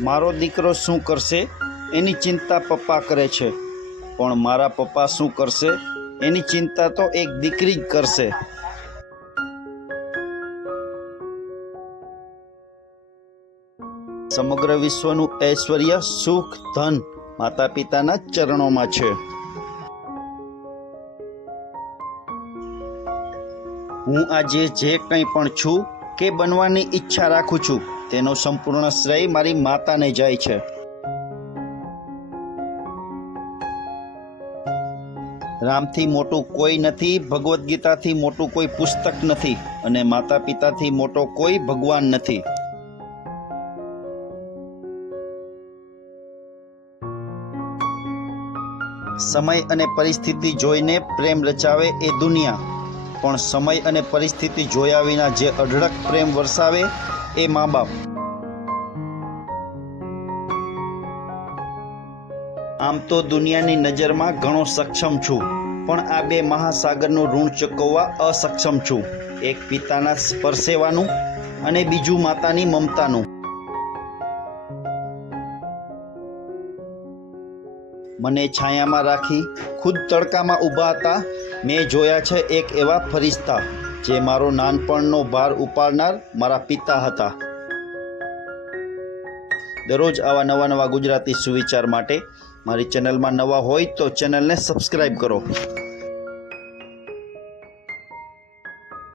મારો દીકરો શું કરશે? એની ચિંતા પપ્પા કરે છે. પણ મારા પપ્પા શું કરશે? એની ચિંતા તો એક દીકરી જ કરશે. સમગ્ર વિશ્વનું ઐશ્વર્ય સુખ, ધન માતા પિતાના ચરણોમાં છે. હું આજે જે કંઈ પણ છું કે બનવાની ઈચ્છા રાખું છું. તેનો સંપૂર્ણ શ્રેય મારી માતાને જાય છે. રામથી મોટું કોઈ નથી ભગવદ્ ગીતાથી મોટું કોઈ પુસ્તક નથી અને માતા પિતાથી મોટો કોઈ ભગવાન નથી. સમય અને પરિસ્થિતિ જોઈને પ્રેમ રચાવે એ દુનિયા. પણ સમય અને પરિસ્થિતિ જોયા વિના જે અઢળક પ્રેમ વરસાવે એ મા બાપ આમ તો દુનિયાની નજરમાં ઘણો સક્ષમ છું, પણ આ બે મહાસાગરનું ઋણ ચૂકવવા અસક્ષમ છું. એક પિતાના સ્પર્શેવાનું અને બીજું માતાની મમતાનું. મને છાયામાં રાખી ખુદ તડકામાં ઊભા હતા. મેં જોયા છે એક એવા ફરિશ્તા જે મારો નાનપણનો ભાર ઉપાડનાર મારા પિતા હતા. દરરોજ આવા નવા નવા ગુજરાતી સુવિચાર માટે મારી ચેનલમાં નવા હોય તો ચેનલને સબસ્ક્રાઈબ કરો.